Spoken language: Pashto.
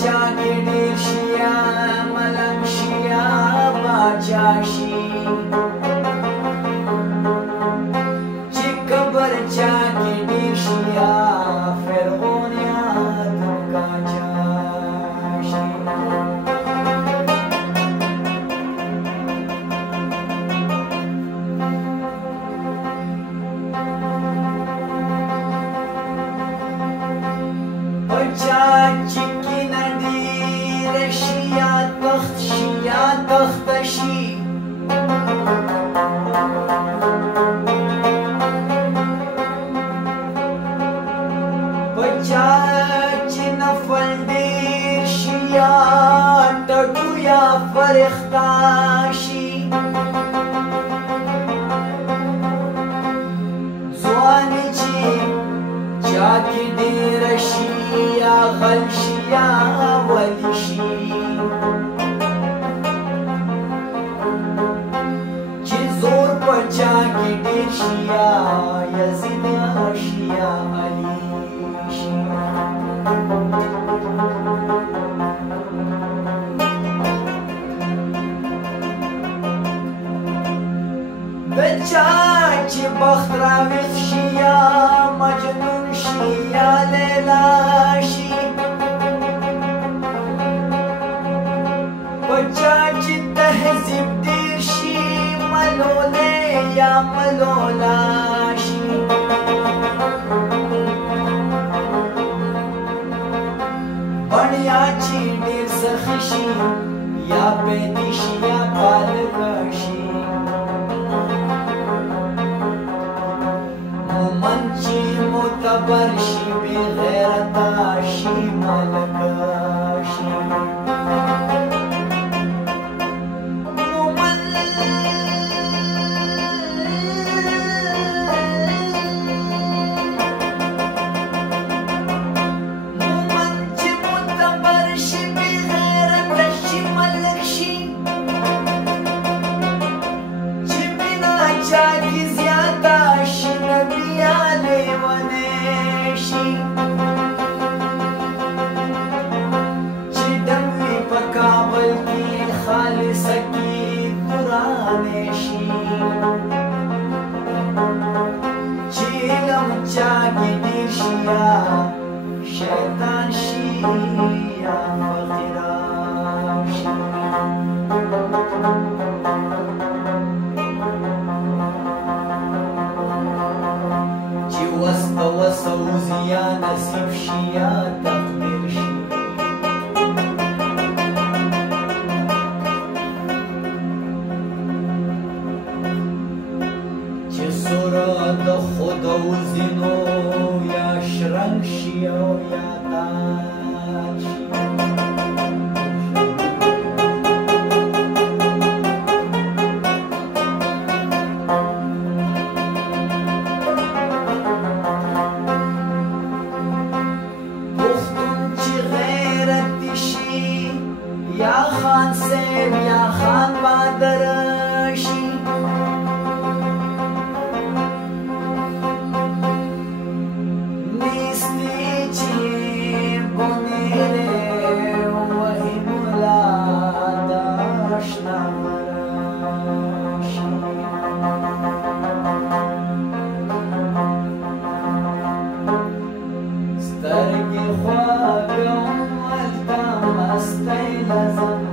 چا کې ډېر شي یا ملنګ شي یا باچا شي چې قبر چا کې ډېر شي یا فرعون یا دکاچا شي چا چې کینه ډېره شي یا تخت شي یا تخته شي په چا چې نفل ډېر شي یا ټټو یا فرښته شي ځواني چې چا کې ډېره شي یا غل شي یا ولی شي چې زور په چا کې ډېر شي یا یزید شي یا علي شي د چا چې بخت راویښ شي یا مجنون شي یا لیلا شي په چا چې تهذیب ډېر شي ملولی یا ملولا شي بڼیا چې ډېر سخي شي یا پیدي شي یا بالغه شي مومن چې معتبر شي بې غیرته شي ملکه شي شیطان شي یا فقیران شي چې وس په وس وځي یا نصیب شي یا تقدیر شي چې سوره د خود وزینو یا شرنګ شي او یا تاج شي پښتون چې غیرتي شي یا خان صاحب یا خان بهادر شي سترګې خواږه ملته مستی لازم